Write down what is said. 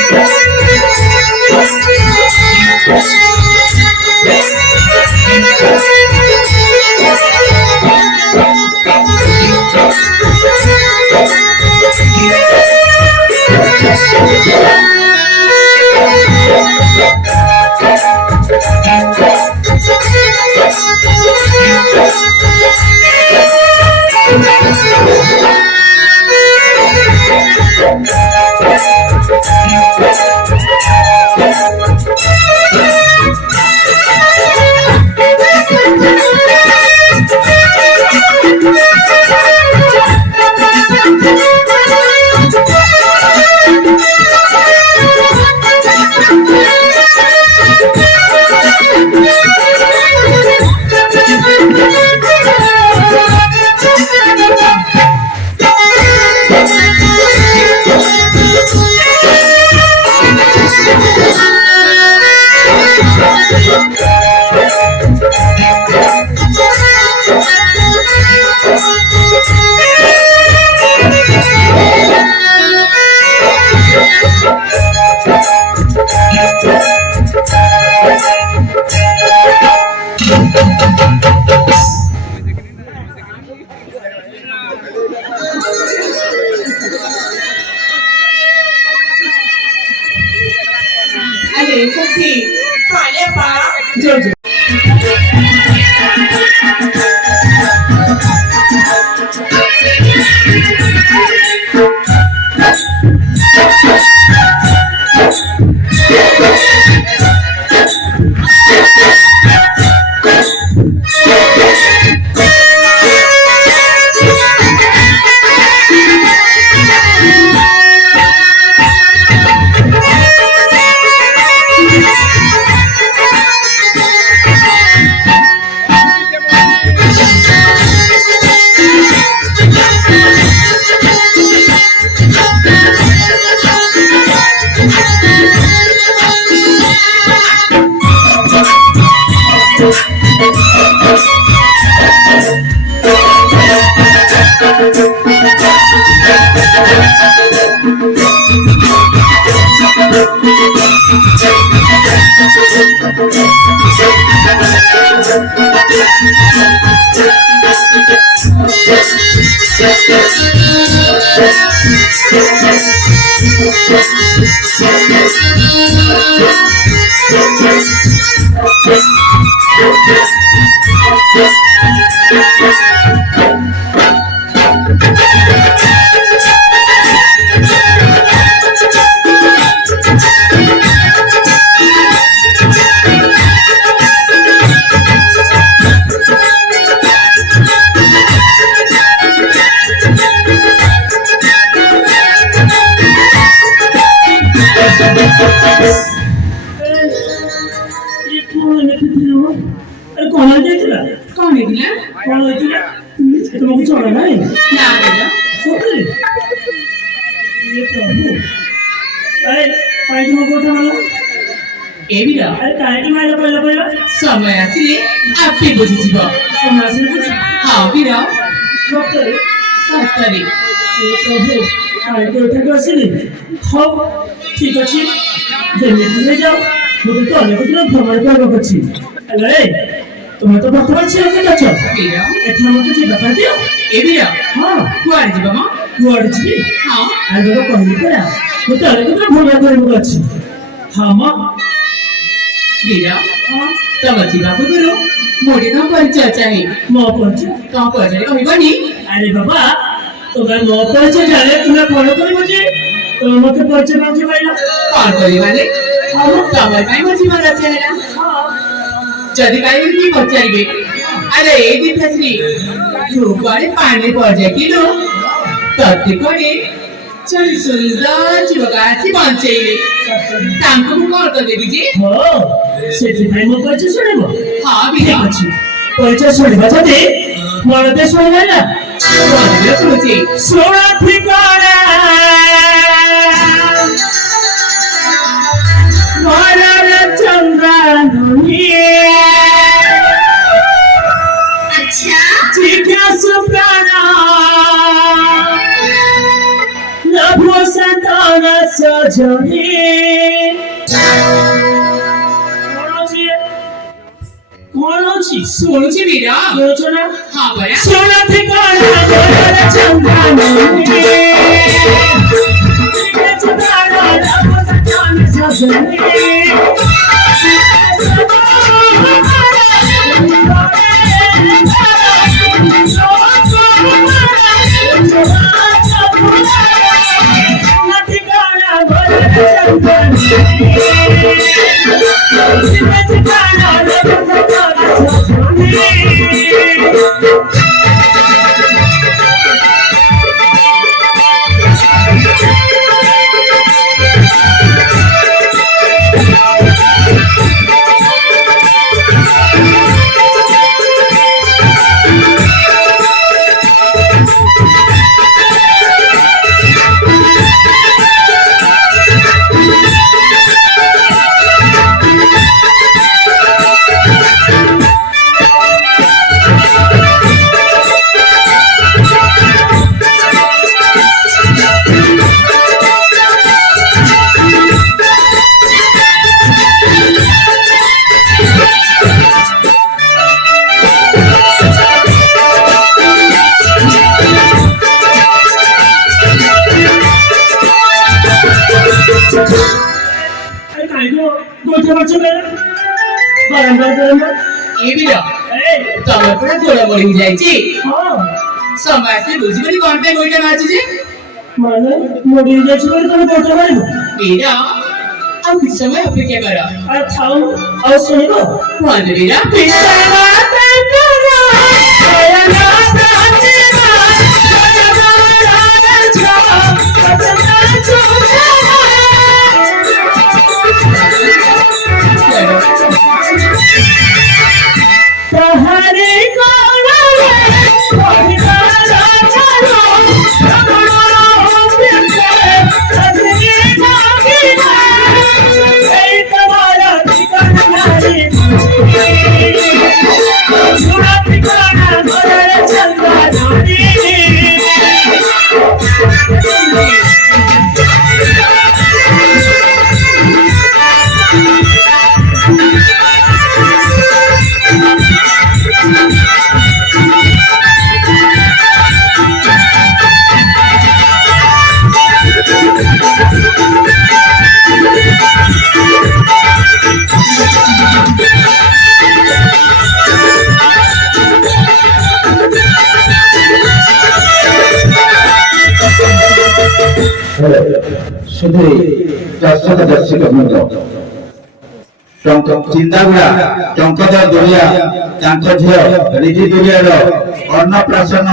Thank you. पाले पा जो जो समय आसिले आपे बुझिजिबो समय आसिले बुझि हां बिरा डॉक्टर सत्तरी प्रभु आइ कोठा को आसिले हो ठीक अछि जेमिति ले जाओ मोर तो अनेक दिन भ्रमण करबो अछि अरे तुम तो बखरा छी के छ बिरा एथन मते जे बता दियो ए बिरा हां कुआर जिबो म कुआर छी हां आइ तो कहली परा मोर तो अनेक दिन भ्रमण करबो अछि हां म बिरा हां तब जीवा को करो मोड़ी का परिचय चाहिए मो परिचय का परिचय कहबनी अरे बाबा तो मैं मो परिचय जाने तुम्हें फोन करी मुझे तो मते परिचय मांगे भाईला कॉल करी वाले हम तब काई मुझे मन रहते है ना हां जदी काई की पचाइबे अरे ए दिथश्री तू पारे पानी पड़ जाए किलो तत्ते कोनी चल सुंदर जीवकाची बंचेले तांको कॉल कर देबी जी हो सेठी भाई मो परिचय सुनेबो हां भी अछि परिचय सुनेबा जदे मरते सुने ना बोले सुची सोना ठिकाना मरर चंद्रानुनी अच्छा जिज्ञासु प्राणा नभो संतान सजनी कौन छी सोची बिरा सोचना हां बया सोना ठिकाना मरर चंद्रानुनी जिज्ञासु प्राणा नभो संतान सजनी ବାରମ୍ବାର ଏ ବିର ତମର ପୁରା ଗୋଳ ଗୋଳି ହେଇଯାଇଛି। ହଁ ସମସ୍ତେ ବୁଝିବନି କଣ ପାଇଁ ଗୋଇଠା ମାରୁଛି। ମାନେ ମୋଡି ଯାଇଛି ବୋଲି ତମେ ଗୋଇଠା ମାରିବ? ବିର ଆଉ କିଛି ସମୟ ଅପେକ୍ଷା କର। ଆଉ ଥାଉ ଆଉ ଶୁଣିବ କୁହନ୍ତୁ ବିର। শুধু দর্শক দর্শক বৃন্দ চিন্তাগুড়া টঙ্কଦ ଦୁରିଆ ତାଙ୍କ ଝିଅ ରିଜି ଦୁରିଆର ଅନ୍ନପ୍ରାଶନ